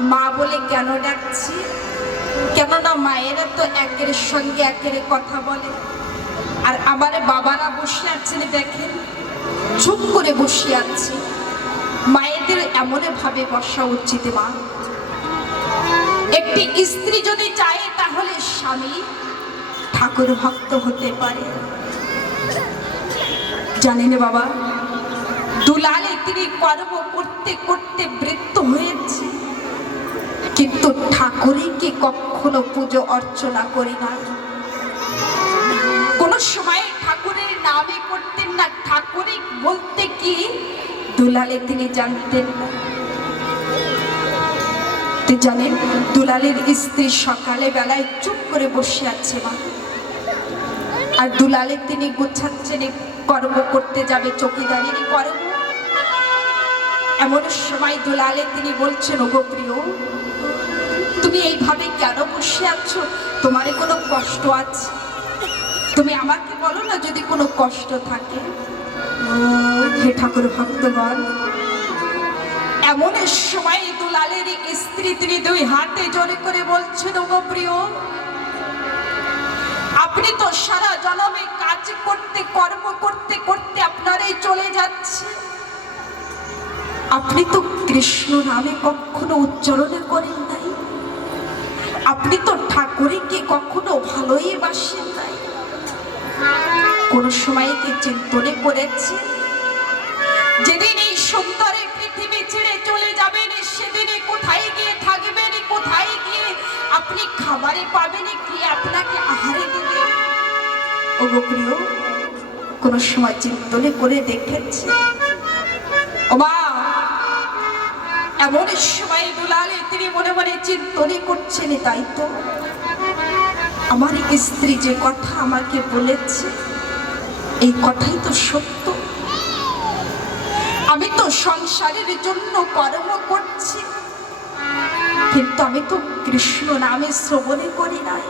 মা বলে কেন ডাকছি? কেননা মায়েরা তো একের সঙ্গে একের কথা বলে। আর আমার বাবারা বসে আছেন দেখেন, চুপ করে বসে আছে। মায়েদের এমন ভাবে বসা উচিত মা। একটি স্ত্রী যদি চায় তাহলে স্বামী ঠাকুর ভক্ত হতে পারে। জানেন বাবা, দুলালে তিনি কর্ম করতে করতে বৃত্ত হয়েছে। কিন্তু ঠাকুরকে কখনো পুজো অর্চনা করি না কোন সময় ঠাকুরের নামে করতেন না, ঠাকুরই বলতে কি? দুলালে তিনি জানতেন না। জানেন, দুলালের স্ত্রী সকালে বেলায় চুপ করে বসে আছে মা। আর দুলালে তিনি গুছাচ্ছেন কর্ম করতে যাবে চকিদারির কর্ম। এমন সময় দুলালে তিনি বলছেন, ওগো প্রিয় তুমি এইভাবে কেন বসে আছো? তোমার কোনো কষ্ট আছে? তুমি আমাকে বলো না যদি কোনো কষ্ট থাকে। হে ঠাকুর ভক্তগণ, এমন সময় দুলালের স্ত্রী তিনি দুই হাতে জোরে করে বলছেন ওগো প্রিয়, আপনি তো সারা জনমে কাজ করতে, কর্ম করতে করতে আপনারই চলে যাচ্ছে। আপনি তো কৃষ্ণ নামে কখনো উচ্চারণে করেন আপনি তো ঠাকুরকে কখনো ভালোই বাসেন নাই? কোন সময় কি চিন্তনে করেছে যেদিন এই সুন্দর পৃথিবী ছেড়ে চলে যাবেন, সেদিনে কোথায় গিয়ে থাকবেন, কোথায় গিয়ে আপনি খাবারে পাবেন, কি আপনাকে আহারে দেবে? ওগো প্রিয়, কোন সময় চিন্তনে করে দেখেছে ও মা এমন তিনি মনে মনে চিন্তনে করছেন তাই তো আমার স্ত্রী যে কথা আমাকে বলেছে, এই কথাই তো সত্য। আমি তো সংসারের জন্য কর্ম করছি, কিন্তু আমি তো কৃষ্ণ নামে শ্রবণে করি নাই।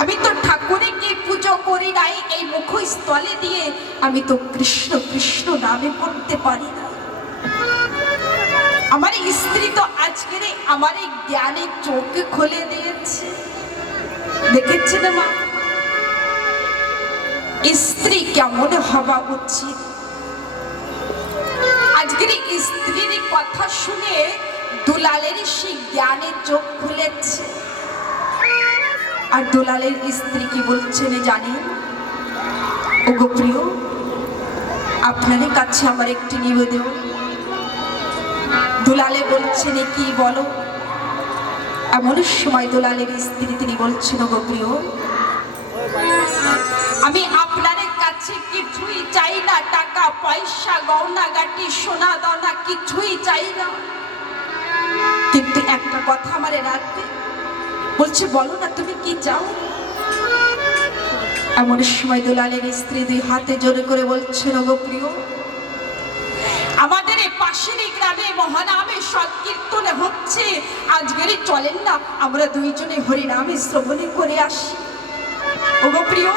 আমি তো ঠাকুরকে পুজো করি নাই, এই মুখস্থলে দিয়ে আমি তো কৃষ্ণ কৃষ্ণ নামে করতে পারি না আমার স্ত্রী তো আজকের আমার এই জ্ঞানের চোখ খুলে দিয়েছে। দেখেছে না মা? স্ত্রী কেমন হওয়া উচিত? আজকের স্ত্রীর কথা শুনে দুলালের সেই জ্ঞানের চোখ খুলেছে। আর দুলালের স্ত্রী কি বলছেন জানেন ওগো প্রিয়, আপনাদের কাছে আমার একটি নিবেদন। দুলালে বলছেন কি বলো? এমন সময় দুলালের স্ত্রী তিনি বলছেন গো প্রিয়, আমি আপনার কাছে কিছুই চাই না। টাকা, পয়সা গহনা গাটি সোনা, দানা, কিছুই চাই না। কিন্তু একটা কথা আমার রাখবে বলছে, বলো না, তুমি কি চাও? এমন সময় দুলালের স্ত্রী দুই হাতে জোরে করে বলছেন গো প্রিয় পাশের এই গ্রামে, মহানামে সংকীর্তনে হচ্ছে। আজকেরই চলেন না, আমরা দুইজনে হরিনামে শ্রবণে করে আসি। ওগো প্রিয়,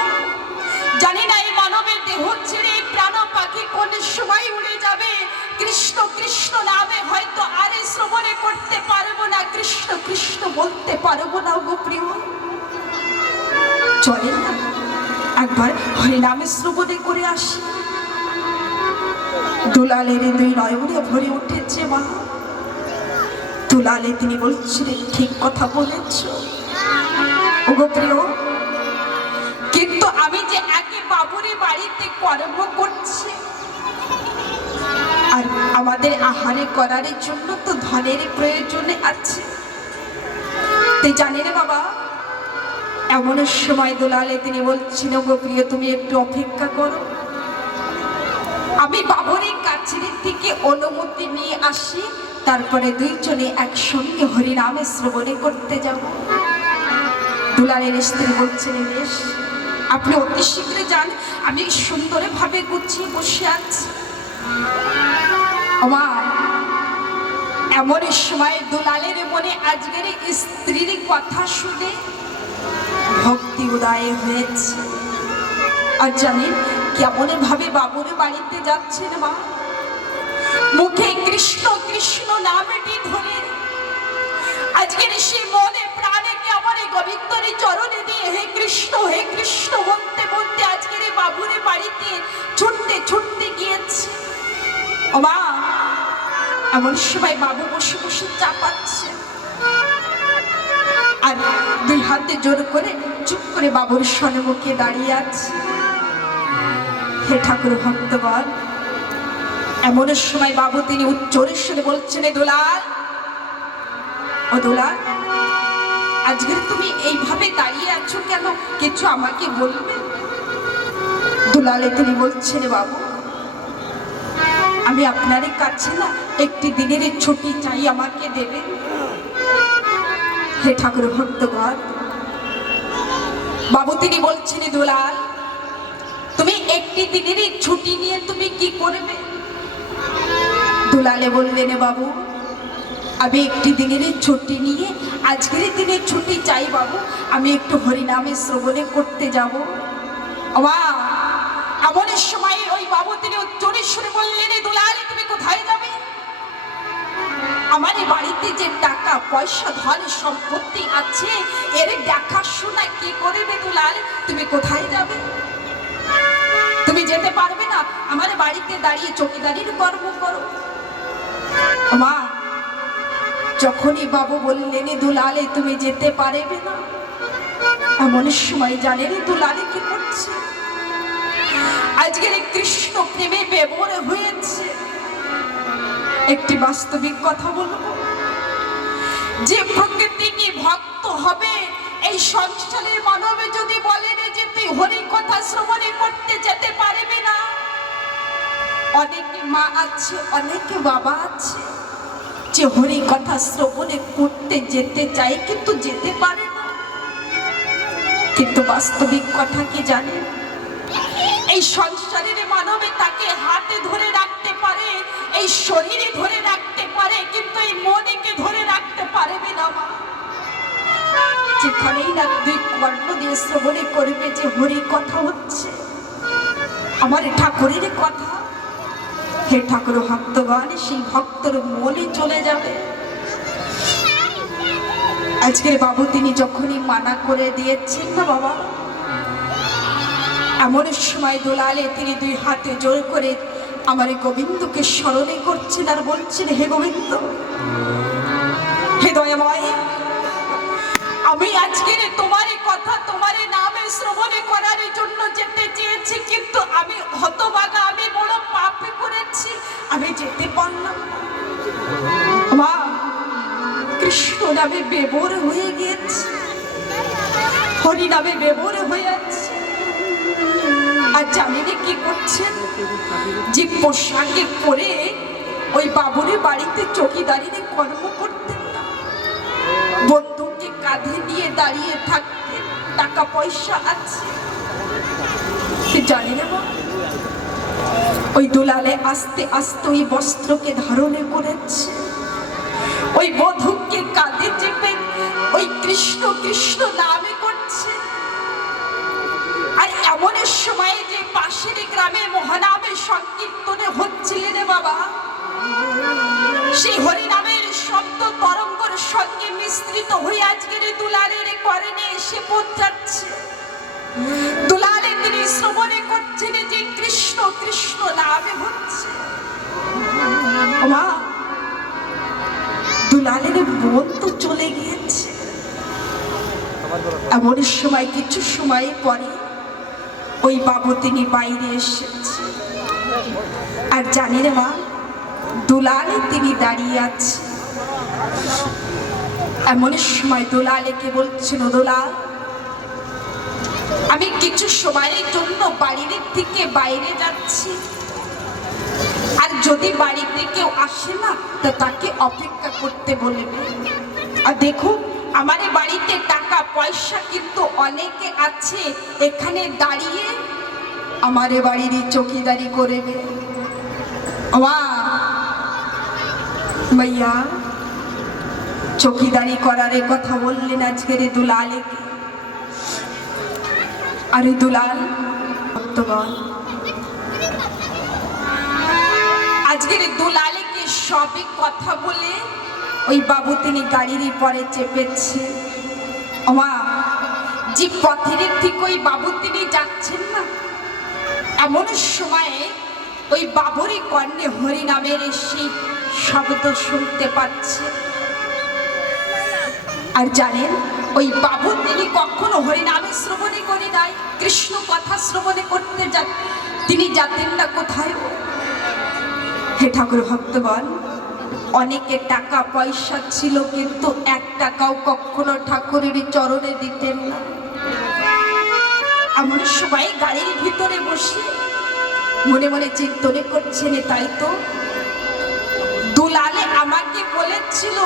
জানি না এই মানবের দেহ ছেড়ে প্রাণ পাখি কোন সময় উড়ে যাবে। কৃষ্ণ কৃষ্ণ নামে হয়তো আরে শ্রবণে করতে পারব না। কৃষ্ণ কৃষ্ণ বলতে পারব না ওগো প্রিয়। চলেন না, একবার হরিনামে শ্রবণে করে আসি। দুলালের দুই নয়নে ভরে উঠেছে মা। দুলালে, তিনি বলছিলেন, ঠিক কথা বলেছ। ওগো প্রিয়, কিন্তু আমি যে একে বাবুরে বাড়িতে কর্ম করছি, আর আমাদের আহারে করার জন্য তো ধনের প্রয়োজন আছে। জানি রে বাবা, এমন সময় দোলালে, তিনি বলছেন গো প্রিয়, তুমি একটু অপেক্ষা করো। আমি বাবরের কাছের থেকে অনুমতি নিয়ে আসি, তারপরে দুইজনে একসঙ্গে হরিনামে শ্রবণে করতে যাব। দুলালের স্ত্রী বলছেন, বেশ, আপনি অতি শীঘ্র যান, আমি সুন্দরে ভাবে গুছিয়ে বসে আছি। আমার এমন সময় দুলালের মনে আজকের স্ত্রীর কথা শুনে ভক্তি উদয় হয়েছে। আর জানেন কেমন ভাবে বাবুর বাড়িতে যাচ্ছেন মা? মুখে কৃষ্ণ কৃষ্ণ নামটি ধরে আজকের সে মনে প্রাণে কে আমার এই গোবিন্দরে চরণে দিয়ে হে কৃষ্ণ হে কৃষ্ণ বলতে বলতে আজকের বাবুরে বাড়িতে ছুটতে ছুটতে গিয়েছে। ও মা, এমন সময় বাবু বসে বসে চাপাচ্ছে। আর দুই হাতে জোর করে চুপ করে বাবুর সন্মুখে দাঁড়িয়ে আছে। হে ঠাকুর ভক্তগণ, এমন সময় বাবু তিনি উচ্চরে শুনে বলছেন, "এ দুলাল, ও দুলাল আজকের তুমি এইভাবে দাঁড়িয়ে আছো কেন? কিছু আমাকে বলবে? দুলালে তিনি বলছেন, বাবু, আমি আপনার কাছে না একটি দিনের ছুটি চাই, আমাকে দেবেন। হে ঠাকুর ভক্তগণ, বাবু তিনি বলছেন দুলাল তুমি একটি দিনেরই ছুটি নিয়ে তুমি কি করবে? দুলালে বললেন বাবু, আমি একটি দিনের ছুটি নিয়ে, আজকের দিনে ছুটি চাই বাবু, আমি একটু হরিনামে শ্রবণে করতে যাব। মা এমন সময় ওই বাবু তিনি উচ্চরে সুরে বললেন, "এ দুলালে, তুমি কোথায় যাবে? আমার বাড়িতে যে টাকা, পয়সা, ধন, সম্পত্তি আছে, এর দেখাশোনা কে করবে দুলাল? তুমি কোথায় যাবে? যেতে পারবে না, আমার বাড়িতে দাঁড়িয়ে চকিদারির কর্ম করো। মা, যখনই বাবু বললেন, "এ দুলালে, তুমি যেতে পারবে না? এমন সময় জানেন দুলালে কি করছে? আজকের এই কৃষ্ণ প্রেমে ব্যবহার হয়েছে। একটি বাস্তবিক কথা বলব। যে প্রকৃতিকে ভক্ত হবে, এই সংসারের মানবে যদি বলেন যে তুই হরি কথা শ্রবণে করতে যেতে পারবে না। অনেকে মা আছে, অনেকে বাবা আছে। যে হরি কথা শ্রবণে করতে যেতে চাই কিন্তু যেতে পারে না। কিন্তু বাস্তবিক কথা কি জানেন এই সংসারের মানবে তাকে হাতে ধরে রাখতে পারে, এই শরীরে ধরে রাখতে পারে, কিন্তু এই মনেকে ধরে রাখতে পারবে না মা। যেখানেই না দুই কর্ণ দিয়ে শ্রবণে করবে যে হরি কথা হচ্ছে। আমার ঠাকুরের কথা। হে ঠাকুর ভক্তগণ, সেই ভক্তর মনে চলে যাবে। আজকের বাবু তিনি যখনই মানা করে দিয়েছেন না বাবা, এমন সময় দোলালে তিনি দুই হাতে জোর করে আমার গোবিন্দকে স্মরণে করছেন আর বলছেন, হে গোবিন্দ, হে দয়াময় আমি আজকের তোমার এই কথা তোমার নামে শ্রবণে করার জন্য যেতে চেয়েছি, কিন্তু আমি হতবাগা আমি বড় পাপে করেছি আমি যেতে পারলাম। মা, কৃষ্ণ নামে বেবর হয়ে গিয়েছে। হরি নামে বেবর হয়ে আছে। আর জানেন কি করছেন? যে পোশাকে পরে ওই বাবুরের বাড়িতে চকিদারির কর্ম করতেন না। বন্ধুকে কাঁধে নিয়ে দাঁড়িয়ে থাকতেন টাকা পয়সা আছে? সে জানি না ওই দুলালে আস্তে আস্তে ওই বস্ত্রকে ধারণে করেছে। ওই বধূকে কাঁধে চেপে ওই কৃষ্ণ কৃষ্ণ নামে করছে। আর এমন সময়ে যে পাশের গ্রামে মহানামের সংকীর্তনে হচ্ছিল রে বাবা, সেই সঙ্গে মিশ্রিত হয়ে আজকের এই দুলালের করেনে এসে পৌঁছাচ্ছে দুলালে তিনি শ্রবণে করছেন যে কৃষ্ণ কৃষ্ণ নামে হচ্ছে। মা, দুলালের বোন তো চলে গিয়েছে। এমন সময়, কিছু সময় পরে ওই বাবু তিনি বাইরে এসেছে। আর জানি রে মা, দুলালে তিনি দাঁড়িয়ে আছে। এমন সময় দোলালেকে বলছিল দোলাল, আমি কিছু সময়ের জন্য বাড়ির থেকে বাইরে যাচ্ছি। আর যদি বাড়িতে কেউ আসে না, তা তাকে অপেক্ষা করতে বলবে আর দেখুন আমার বাড়িতে টাকা, পয়সা কিন্তু অনেকে আছে, এখানে দাঁড়িয়ে আমার বাড়ির চকিদারি করবে মা মাইয়া চকিদারি করার কথা বললেন আজকের এ দুলালেকে আর দুলাল আজকের দুলালেকে সবই কথা বলে ওই বাবু তিনি গাড়ির পরে চেপেছে। ওমা, যে পথের থেকে ওই বাবু তিনি যাচ্ছেন না, এমন সময়ে ওই বাবুরই কর্ণে হরি নামের সেই শব্দ শুনতে পাচ্ছে। আর জানেন, ওই বাবু তিনি কখনো হরিনামে শ্রবণে করি নাই, কৃষ্ণ কথা শ্রবণে করতে যা তিনি যাতেন না কোথায়। হে ঠাকুর ভক্তগণ, অনেকে টাকা পয়সা ছিল, কিন্তু এক টাকাও কখনো ঠাকুরের চরণে দিতেন না। এমন সবাই গাড়ির ভিতরে বসে মনে মনে চিন্তনে করছেন তাই তো? দুলালে আমাকে বলেছিল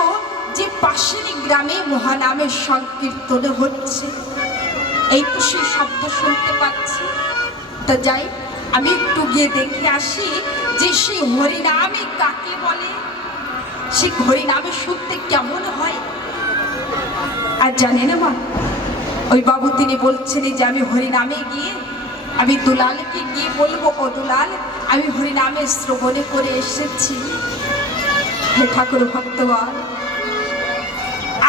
যে পাশের গ্রামে মহানামের সংকীর্তন হচ্ছে। এই তো সেই শব্দ শুনতে পাচ্ছি। তা যাই, আমি একটু গিয়ে দেখে আসি যে সেই হরিনামে কাকে বলে? সে হরিনামে শুনতে কেমন হয়? আর জানেন মা, ওই বাবু তিনি বলছেন যে আমি হরিনামে গিয়ে, আমি দুলালকে গিয়ে বলব, ও দুলাল, আমি হরিনামে শ্রবণে করে এসেছি। হে ঠাকুর ভক্তগণ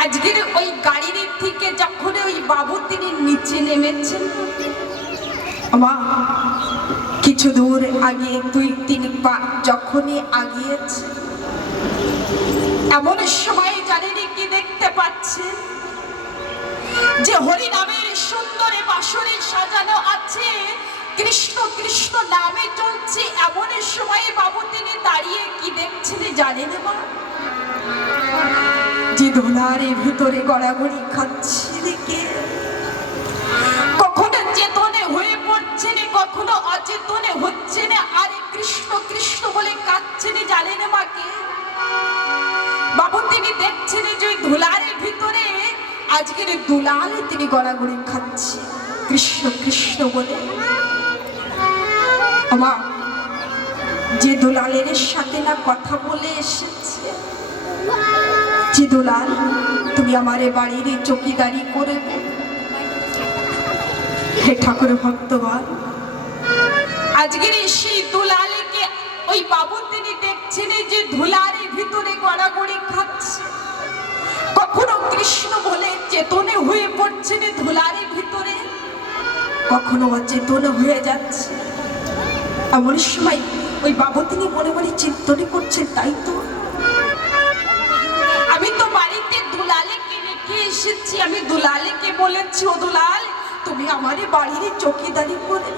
আজকের ওই গাড়ির থেকে যখন ওই বাবু তিনি নিচে নেমেছেন, মা, কিছু দূর আগে দুই তিন পা যখনই আগিয়েছে, এমন সময় জানেনি কি দেখতে পাচ্ছেন যে হরি নামের সুন্দরে বাসরে সাজানো আছে, কৃষ্ণ কৃষ্ণ নামে চলছে, এমন সময় বাবু তিনি দাঁড়িয়ে কি দেখছেন জানেন মা? যে দোলারে ভিতরে গড়াগড়ি খাচ্ছে দেখে কখনো চেতনে হয়ে পড়ছে না, কখনো অচেতনে হচ্ছে না, আরে কৃষ্ণ কৃষ্ণ বলে কাঁদছে না জানেন মাকে। বাবু, তিনি দেখছেন যে ধুলারের ভিতরে, আজকের দুলালে তিনি গড়াগড়ি খাচ্ছে কৃষ্ণ কৃষ্ণ বলে। আমা যে দুলালের সাথে না কথা বলে এসেছে যে দুলাল, তুমি আমার বাড়ির চকিদারি করে। হে ঠাকুর ভক্তগণ, আজকের সেই দুলালকে ওই বাবু তিনি দেখছেন যে ধুলারের ভিতরে গড়াগড়ি খাচ্ছে কখনো কৃষ্ণ বলে চেতনে হয়ে পড়ছেন এই ধুলারের ভিতরে, কখনো অচেতন হয়ে যাচ্ছে এমন সময় ওই বাবু তিনি মনে মনে চিন্তনে করছেন, তাই তো এসেছি, আমি দুলালেকে বলেছি, ও দুলাল, তুমি আমারে বাড়ির চকিদারি করে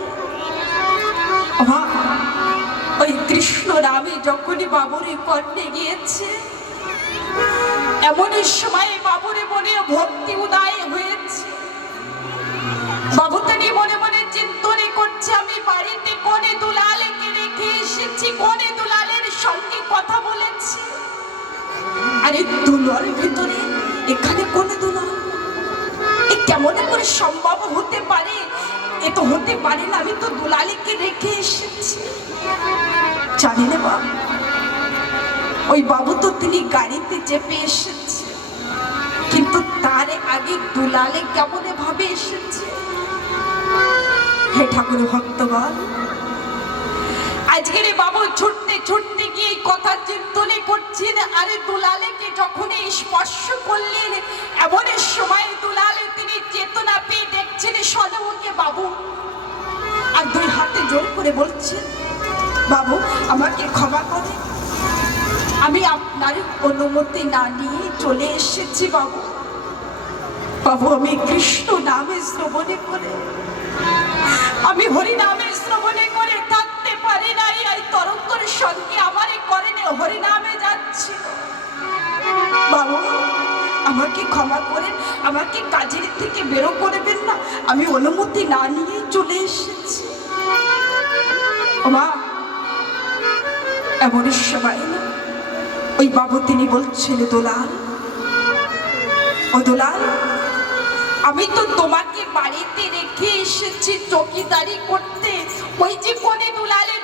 ওই কৃষ্ণ রামে যখনই বাবুরে কর্ণে গিয়েছে এমন সময় বাবুরে মনে ভক্তি উদয় হয়েছে। বাবু তিনি মনে মনে চিন্তনে করছে, আমি বাড়িতে কোনে দুলালকে রেখে এসেছি, কোনে দুলালের সঙ্গে কথা বলেছি? আরে দুলার ভিতরে এখানে কোনে দুলাল এ কেমন করে সম্ভব হতে পারে? এ তো হতে পারে না, আমি তো দুলালিকে রেখে এসেছি। জানি না বাবা। ওই বাবু তো তিনি গাড়িতে চেপে এসেছে। কিন্তু তার আগে দুলালে কেমন ভাবে এসেছে? হে ঠাকুর ভক্তগণ আজকের বাবু ছুটতে ছুটতে এই কথা চিন্তনে করছেন, আরে দুলালেকে যখন স্পর্শ করলেন, এমন সময় দুলালে তিনি চেতনা পেয়ে দেখছেন সদমুখে বাবু। আর দুই হাতে জোর করে বলছেন, বাবু, আমাকে ক্ষমা করে। আমি আপনার অনুমতি না নিয়ে চলে এসেছি, বাবু। বাবু, আমি কৃষ্ণ নামে শ্রবণে করে, আমি হরি নামে শ্রবণে পারি নাই, এই তরঙ্গের সঙ্গে আমারে করেনে হরি নামে যাচ্ছি। বাবু, আমাকে ক্ষমা করেন, আমাকে কাজের থেকে বেরো করবেন না, আমি অনুমতি না নিয়ে চলে এসেছি। মা, এমন না ওই বাবু তিনি বলছেন, দোলাল, ও দোলাল, আমি তো তোমাকে বাড়িতে রেখে এসেছি, চকিদারি করতে। ওই যে কোনে দুলালে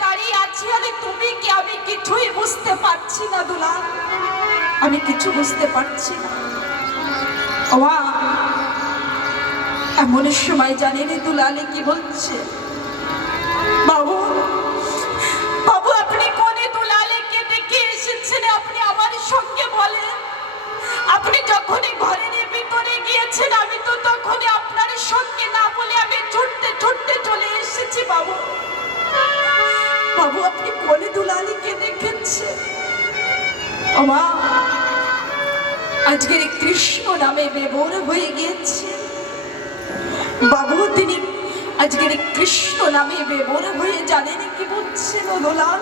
আরে তুমি কি আমি কিছুই বুঝতে পারছি না, দুলাল? আমি কিছু বুঝতে পারছি না। ও মা এমন সময় জানি রে দুলালে কি বলছে? বাবু বাবু, আপনি কোনে দুলালেকে দেখে এসেছেন? আপনি আমার সঙ্গে বলেন। আপনি যখনই ঘরের ভিতরে গিয়েছেন, আমি তো তখনই আপনার ওমা আজকের কৃষ্ণ নামে বেবর হয়ে গিয়েছে। বাবু, তিনি আজকের কৃষ্ণ নামে বেবর হয়ে জানেন কি বলছেন দোলাল?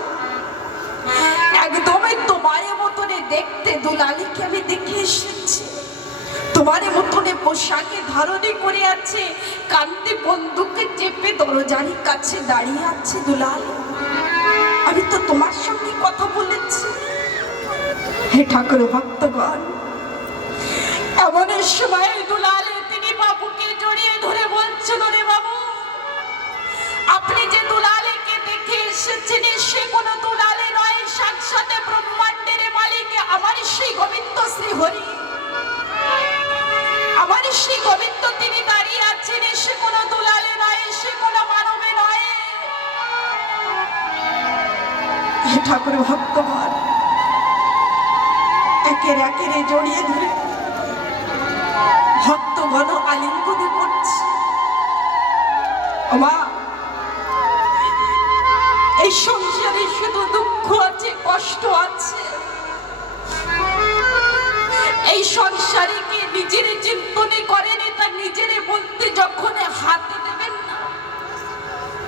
একদমই তোমার মতনে দেখতে দুলালিকে আমি দেখে এসেছি। তোমার মতনে পোশাকে ধারণে করে আছে কান্তে বন্দুকে চেপে দরজারির কাছে দাঁড়িয়ে আছে দুলাল। আমি তো তোমার সঙ্গে কথা বলেছি। হে ঠাকুর ভক্তগণ, এমন সময় দুলালে তিনি বাবুকে জড়িয়ে ধরে রে বাবু, আপনি যে দুলালেকে দেখে এসেছেন, সে কোনো দুলালে নয় সাক্ষাতে ব্রহ্মাণ্ডের মালিক, আমার সেই গোবিন্দ শ্রী হরি। আমার সেই গোবিন্দ তিনি দাঁড়িয়ে আছেন, সে কোনো দুলালে নয়, সে কোনো মানবে নয়। ঠাকুর ভক্তগণ একের একের জড়িয়ে ধরে। ভক্তগণ আলিঙ্গনে করছে মা এই সংসারে শুধু দুঃখ আছে, কষ্ট আছে। এই সংসারে কি নিজের চিন্তনে করেন তার নিজেরে বলতে যখন হাতে দেবেন না,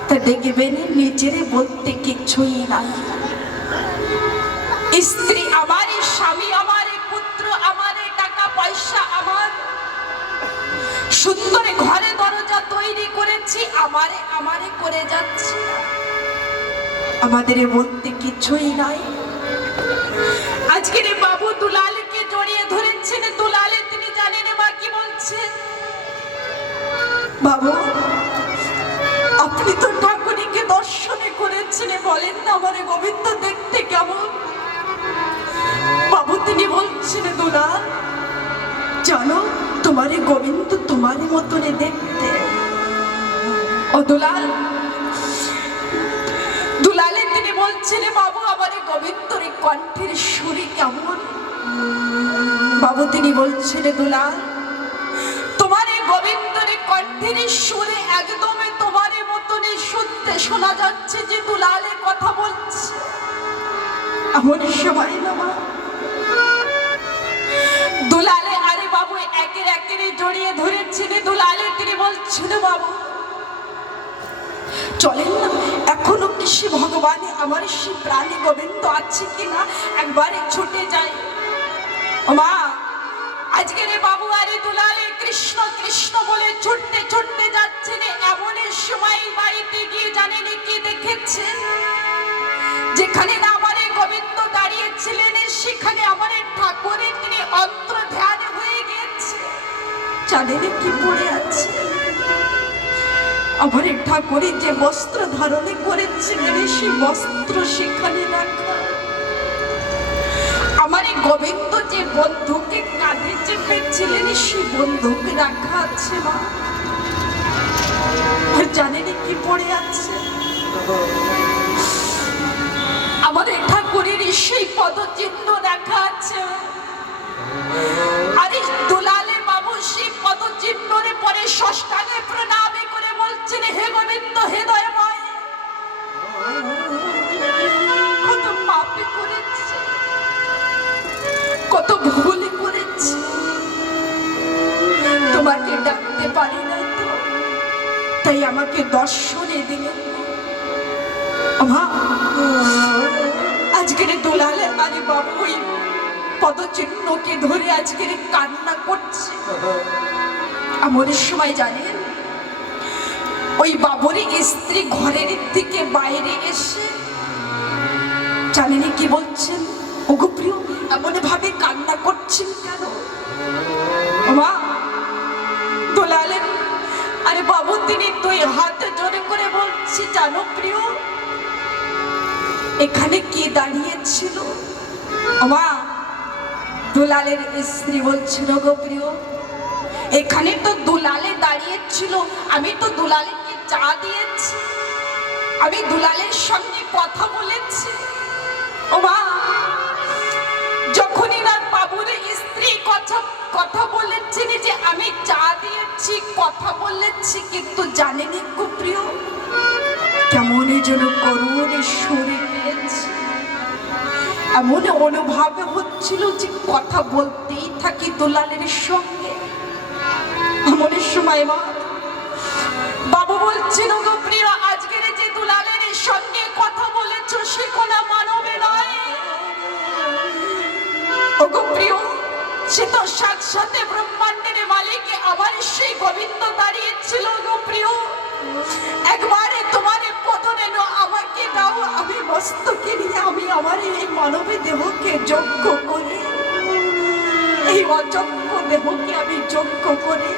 তা দেখবেন নিজেরে বলতে কিছুই নাই। স্ত্রী আমার, স্বামী আমার পয়সা আমার। সুন্দর ঘরে দরজা তৈরি করেছি, আমারে আমারে করে যাচ্ছি আমাদের বলতে কিছুই নাই। আজকের বাবু দুলালকে জড়িয়ে ধরেছেন, দুলালে তিনি জানেন বা কি বলছেন বাবু, আপনি তো ঠাকুরকে দর্শনে করেছেন বলেন না আমার গোবিন্দ দেখতে কেমন? বাবু তিনি বলছেন, দুলাল জানো তোমারে গোবিন্দ তোমার মতনে দেখতে। ও দুলাল দুলালে তিনি বলছেন, বাবু আমারে গোবিন্দর কণ্ঠের সুরে কেমন? বাবু তিনি বলছেন, দুলাল, তোমার এই গোবিন্দর কণ্ঠের সুরে একদমই তোমার মতনে শুনতে শোনা যাচ্ছে যে দুলালে কথা বলছে। এমন সময় না একের একের জড়িয়ে ধরেছেন দুলালে তিনি বলছেন, বাবু, চলেন না, এখনও কি সে ভগবানে আমার সে প্রাণী গোবিন্দ আছে কিনা একবারে ছুটে যাই। মা আজকে রে বাবু, আরে দুলালে কৃষ্ণ কৃষ্ণ বলে ছুটতে ছুটতে যাচ্ছেন এমন সময় বাড়িতে গিয়ে জানেন কি দেখেছেন? যেখানে না আমার গোবিন্দ দাঁড়িয়েছিলেন, সেখানে আমার ঠাকুরের তিনি গিয়েছে জানেন কি পড়ে আছে। আমার এই ঠাকুরের যে বস্ত্র ধারণ করেছিলেন সেই বস্ত্র সেখানে রাখা। আমার গোবিন্দ যে বন্ধুকে কাঁধে চেপেছিলেন সেই বন্ধুকে রাখা আছে মা। আর কি পড়ে আছে। আমাদের ঠাকুরের সেই পদচিহ্ন দেখা আছে আরে দুলালে ষষ্ঠাঙ্গে প্রণামে করে বলছেন, হে গোবিন্দ হে দয়াময় কত পাপে করেছে, কত ভুল করেছে। তোমাকে ডাকতে পারি না তো, তাই আমাকে দর্শনে দিলেন মা আজকের দোলালে আরে বাবু ওই পদচিহ্নকে ধরে আজকের কান্না করছে। এমন সময় জানেন? ওই বাবুর স্ত্রী ঘরের থেকে বাইরে এসে জানেন কি বলছেন? ওগো এমন ভাবে কান্না করছেন কেন? দোলালেন। আরে বাবু, তিনি দুই হাত জোরে করে বলছি, জানো প্রিয়, এখানে কে দাঁড়িয়েছিল মা, দুলালের স্ত্রী বলছিল গো প্রিয় এখানে তো দুলালে দাঁড়িয়েছিল আমি তো দুলালেকে চা দিয়েছি, আমি দুলালের সঙ্গে কথা বলেছি। ও মা, যখনই না বাবুর স্ত্রী কথা কথা বলেছেন যে আমি চা দিয়েছি, কথা বলেছি, কিন্তু জানেনি খুব প্রিয় কেমন যেন করুণ সুরে পেয়েছে এমন অনুভব হচ্ছিল যে কথা বলতেই থাকি দুলালের সঙ্গে। সময় মা। বাবু বলছিল, গো প্রিয়, আজকের যে দুলালের সঙ্গে কথা বলেছ, সে কোনা মানবে নয় ওগো সে তো সাথে ব্রহ্মাণ্ডের মালিক, আবার সেই গোবিন্দ দাঁড়িয়েছিল, গো প্রিয়। একবারে তোমার পতনে আমাকে দাও, আমি মস্তকে নিয়ে আমি আমার এই মানবী দেহকে যজ্ঞ করে। এই অযোগ্য দেহকে আমি যজ্ঞ করে।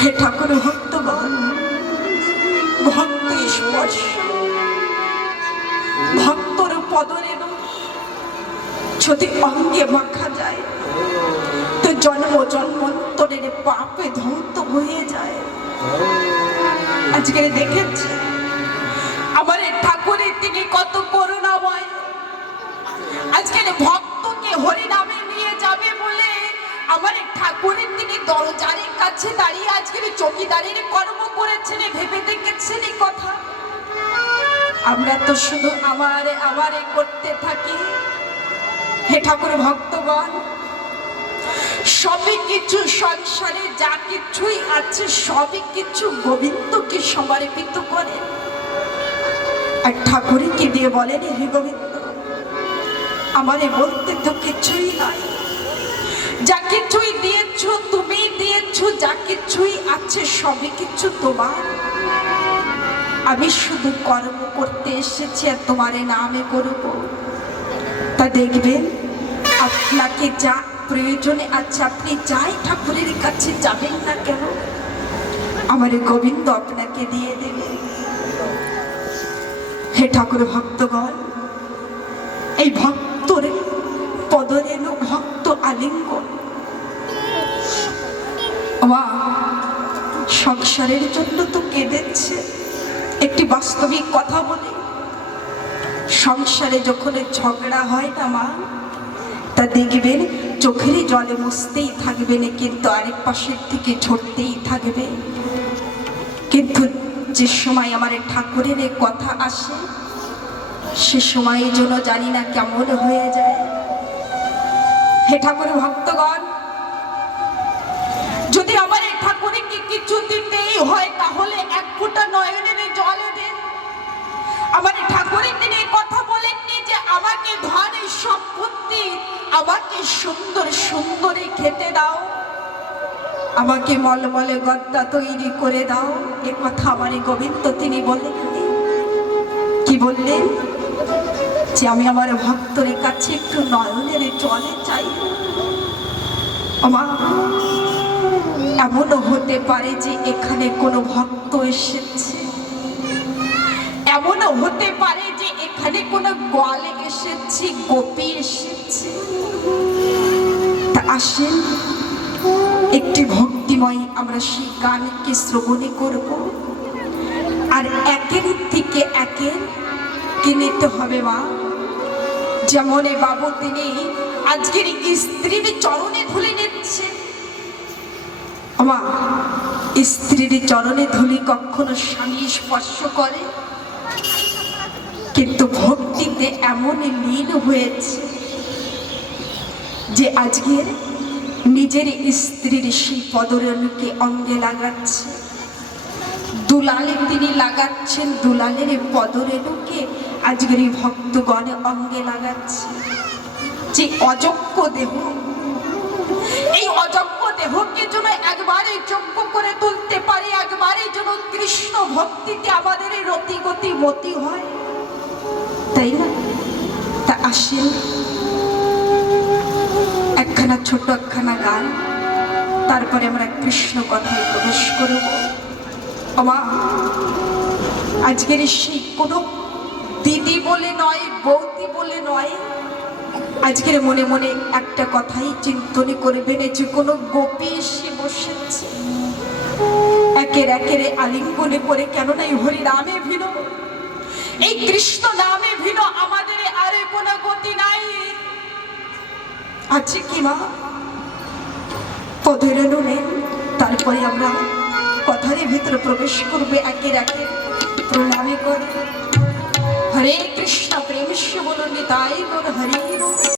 হে ঠাকুর ভক্তগণ ভক্ত স্পর্শ, ভক্তর পদরের যদি অঙ্গে মাখা যায়, তো জন্ম জন্মন্তরের পাপে ধৌত হয়ে যায়। আজকে দেখেছি, আমার ঠাকুরের তিনি কত করুণাময়। আজকের ভক্তকে হরিনামে নিয়ে যাবে বলে আমার দরজারের কাছে দাঁড়িয়ে আজকের চকিদারির কর্ম করেছেন ভেবে দেখেছেন এই কথা? আমরা তো শুধু আমারে আমারে করতে থাকি। হে ঠাকুর সবই কিছু সংসারে যা কিছুই আছে, সবই কিছু গোবিন্দকে সমর্পিত করে। আর ঠাকুরকে দিয়ে বলেন, হে গোবিন্দ, আমারে বলতে তো কিছুই নাই। কিছুই দিয়েছ, তুমি দিয়েছ, যা কিছুই আছে, সবই কিছু তোমার। আমি শুধু কর্ম করতে এসেছি আর তোমারে নামে করব। তা দেখবেন, আপনাকে যা প্রয়োজনে আছে, আপনি যাই ঠাকুরের কাছে যাবেন না কেন, আমার গোবিন্দ আপনাকে দিয়ে দেবে। হে ঠাকুর ভক্তগণ, এই ভক্তর সংসারের জন্য তো কেঁদেছে। একটি বাস্তবিক কথা বলি। সংসারে যখন ঝগড়া হয় না মা, তা দেখবেন চোখেরই জলে মুছতেই থাকবেন কিন্তু আরেক পাশের থেকে ঝরতেই থাকবে। কিন্তু যে সময় আমার ঠাকুরের কথা আসে, সে সময়ের জন্য জানি না কেমন হয়ে যায়। হে ঠাকুর ভক্তগণ হয়, তাহলে এক ফোঁটা নয়নের জল দেন। আমার ঠাকুরের তিনি কথা বলেননি যে আমাকে ধন, এই সম্পত্তি আমাকে সুন্দর, সুন্দরী খেতে দাও। আমাকে মলমলে গদ্দা তৈরি করে দাও। এ কথা আমার গোবিন্দ তিনি বলেননি। কি বললেন? যে আমি আমার ভক্তরের কাছে একটু নয়নের জলে চাই। আমার এমনও হতে পারে যে এখানে কোনো ভক্ত এসেছে? এমনও হতে পারে যে এখানে কোনো গোয়ালে এসেছে, গোপী এসেছে? আসেন, একটি ভক্তিময় আমরা সেই গানকে শ্রবণে করব। আর একের থেকে একের কি নিতে হবে মা? যেমন বাবু তিনি আজকের স্ত্রীর চরণে ধুলে নিচ্ছে। আমা স্ত্রীর চরণে ধুলি কখনো স্বামী স্পর্শ করে, কিন্তু ভক্তিতে এমন লীন হয়েছে যে আজকের নিজের স্ত্রীর সেই পদরণকে অঙ্গে লাগাচ্ছে। দুলালে তিনি লাগাচ্ছেন, দুলালের পদরেণুকে আজকের এই ভক্তগণে অঙ্গে লাগাচ্ছে। যে অযোগ্য দেহ এই অযোগ্য দেহকে যেন একবারে যোগ্য করে তুলতে পারে, একবারে যেন কৃষ্ণ ভক্তিতে আমাদের এই রতি গতি মতি হয়। তাই না? তা আসেন। একখানা ছোট একখানা গান, তারপরে আমরা কৃষ্ণ কথায় প্রবেশ করব। আমা আজকের সেই কোনো দিদি বলে নয়, বৌদি বলে নয় আজকের মনে মনে একটা কথাই চিন্তনে করবেন যে কোনো গোপী এসে বসেছে। একের একের আলিঙ্গনে পরে কেননা এই হরি নামে ভিন এই কৃষ্ণ নামে ভিন আমাদের আরে কোনো গতি নাই। আছে কি মা? পদের নেন তারপরে আমরা কথার ভিতরে প্রবেশ করবে একের একে প্রণামে করে। হরে কৃষ্ণ প্রেম বলুন তাই গৌর হরি।